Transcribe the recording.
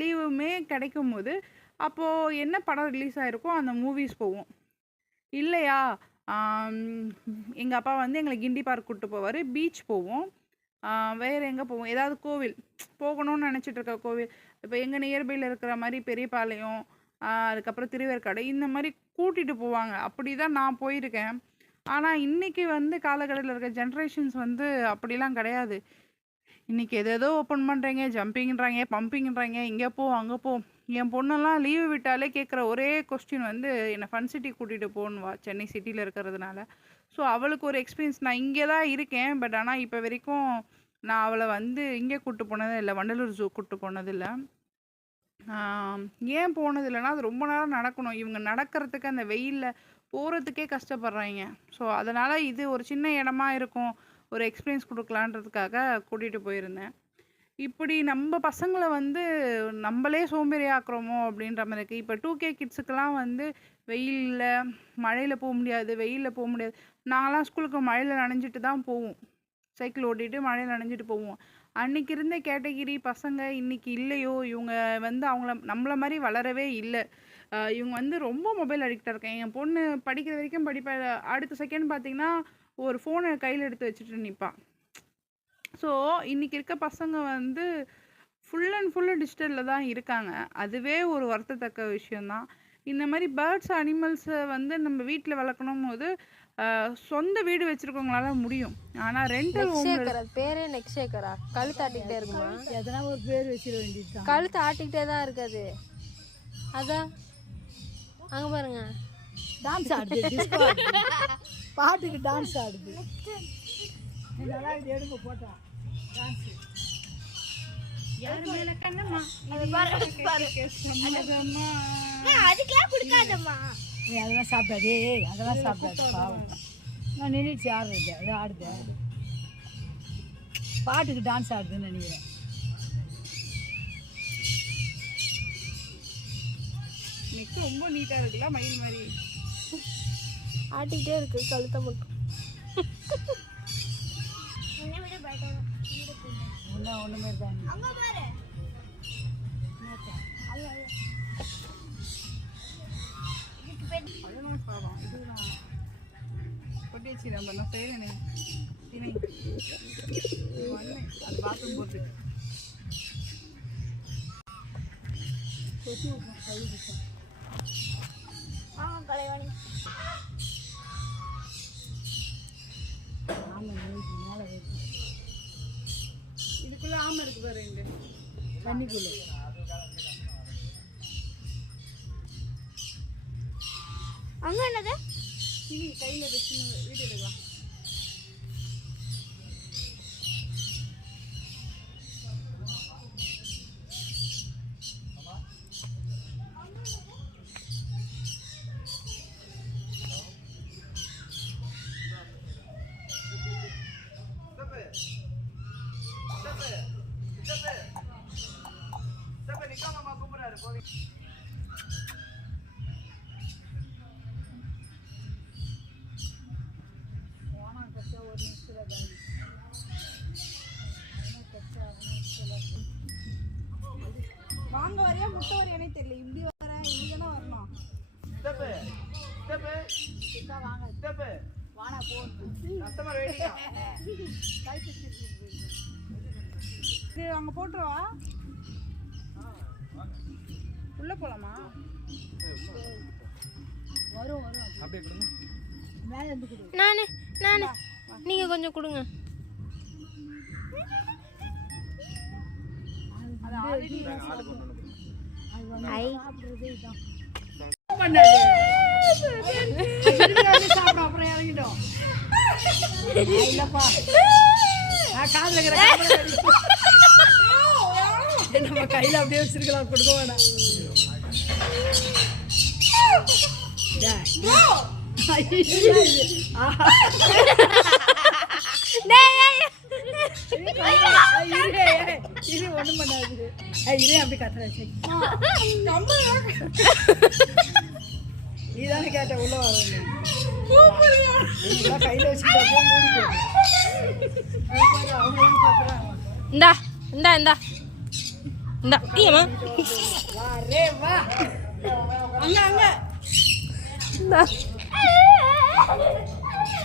லீவுமே கிடைக்கும் போது அப்போது என்ன படம் ரிலீஸ் ஆகிருக்கோ அந்த மூவிஸ் போவோம். இல்லையா எங்கள் அப்பா வந்து எங்களை கிண்டி பார்க் கூப்பிட்டு போவார், பீச் போவோம். வேறு எங்கே போவோம், ஏதாவது கோவில் போகணும்னு நினச்சிட்டு இருக்க கோவில், இப்போ எங்கள் நியர்பையில் இருக்கிற மாதிரி பெரியபாளையம், அதுக்கப்புறம் திருவேற்காடு, இந்த மாதிரி கூட்டிகிட்டு போவாங்க. அப்படி தான் நான் போயிருக்கேன். ஆனால் இன்றைக்கி வந்து காலகட்டத்தில் இருக்க ஜென்ரேஷன்ஸ் வந்து அப்படிலாம் கிடையாது. இன்றைக்கி எதோ ஓப்பன் பண்ணுறீங்க, ஜம்பிங்கிறாங்க, பம்பிங்கிறாங்க, இங்கே போ அங்கே போ. என் பொண்ணெல்லாம் லீவு விட்டாலே கேட்குற ஒரே கொஸ்டின் வந்து என்னை ஃபன் சிட்டி கூட்டிகிட்டு போகணுவா, சென்னை சிட்டியில் இருக்கிறதுனால. ஸோ அவளுக்கு ஒரு எக்ஸ்பீரியன்ஸ். நான் இங்கே தான் இருக்கேன், பட் ஆனால் இப்போ வரைக்கும் நான் அவளை வந்து இங்கே கூப்பிட்டு போனதே இல்லை, வண்டலூர் ஜூ கூப்பிட்டு போனதில்லை. ஏன் போனதில்லைன்னா அது ரொம்ப நேரம் நடக்கணும். இவங்க நடக்கிறதுக்கு அந்த வெயிலில் போகிறதுக்கே கஷ்டப்படுறாங்க. ஸோ அதனால் இது ஒரு சின்ன இடமா இருக்கும், ஒரு எக்ஸ்பீரியன்ஸ் கொடுக்கலான்றதுக்காக கூட்டிகிட்டு போயிருந்தேன். இப்படி நம்ம பசங்களை வந்து நம்மளே சோம்பேறி ஆக்குறோமோ அப்படின்ற மாதிரி இருக்குது. இப்போ 2K கிட்ஸுக்கெல்லாம் வந்து வெயிலில் மழையில் போக முடியாது, வெயிலில் போக முடியாது. நாங்களாம் ஸ்கூலுக்கு மழையில் நனைஞ்சிட்டு தான் போவோம், சைக்கிள் ஓட்டிகிட்டு மழையில் நனைஞ்சிட்டு போவோம். அன்றைக்கி இருந்த கேட்டகிரி பசங்க இன்றைக்கி இல்லையோ, இவங்க வந்து நம்மளை மாதிரி வளரவே இல்லை. இவங்க வந்து ரொம்ப மொபைல் அடிக்டாக இருக்கேன். என் பொண்ணு படிக்கிற வரைக்கும் படிப்பேன், அடுத்த செகண்ட் பார்த்திங்கன்னா ஒரு ஃபோனை கையில் எடுத்து வச்சுட்டு நிற்பான். ஸோ இன்றைக்கி இருக்க பசங்க வந்து ஃபுல் அண்ட் ஃபுல்லு டிஜிட்டலில் தான் இருக்காங்க. அதுவே ஒரு வருத்தத்தக்க விஷயந்தான். இந்த மாதிரி பேர்ட்ஸ் அனிமல்ஸை வந்து நம்ம வீட்டில் வளர்க்கணும் போது சொந்த வீடு வச்சுருக்கவங்களால முடியும். ஆனால் ரெண்டல் பேரே நெக்ஷேக்கரா கழுத்து ஆட்டிக்கிட்டே இருக்குமா? எதனா ஒரு பேர் வச்சிட வேண்டியது. கழுத்து ஆட்டிக்கிட்டே தான் இருக்காது. அதான் அங்கே பாருங்க, டான்ஸ் ஆடுது, பாட்டுக்கு டான்ஸ் ஆடுது. நல்லா இது எடுக்க போட்டா டான்ஸ். யார் மேல கண்ணம்மா அதுக்கெல்லாம் கொடுக்காதம்மா. அதெல்லாம் சாப்பிடாதே, அதெல்லாம் சாப்பிடாது பாவம். நான் நின்றுச்சு ஆடுறது, அது ஆடுது, பாட்டுக்கு டான்ஸ் ஆடுதுன்னு நினைக்கிறேன். நெக்ஸ்ட் ரொம்ப நீட்டாக இருக்குல்ல, மயில் மாதிரி ஆட்டிக்கிட்டே இருக்கு கழுத்தை மட்டும். ஒன்றுமே இருக்காங்க. அதெல்லாம் பாவம். இதுதான் கொட்டி வச்சு நம்ம நான் செய்கிறேன் திணை அது பாத்ரூம் போகிறதுக்கு கொட்டி விட்டோம் கழுவிட்டோம். கலைவாணி மேலே வைக்கும். இதுக்குள்ளே ஆமை இருக்கு பாரு, இங்கே தண்ணிக்குள்ளே. அங்க என்னது? கிளி கையில் வச்சு வீடு எடுக்கலாம். வாங்க வரையா முட்டை வரையானே தெரியல, இப்படி வரேன் இங்கே தானே வரணும். வானா இது அங்கே போட்டுருவா, உள்ளே போகலாமா? வரும் வரும். மேலே இருந்து கொடு. நான் நீங்கள் கொஞ்சம் கொடுங்க. அப்புறம் இறங்கிட்டோம். இல்லப்பா காலில் நம்ம கையில் அப்படியே வச்சிருக்கலாம், கொடுக்க வேணாம். இது ஒண்ணும் பண்ணாது. இதே அப்படி கத்துறாச்சு. நீதானே கேட்ட உள்ள வரணும். கையில வச்சுக்கிட்டா இந்தா இந்தா இந்தா இந்தா ஏமா அங்க அங்க இந்தா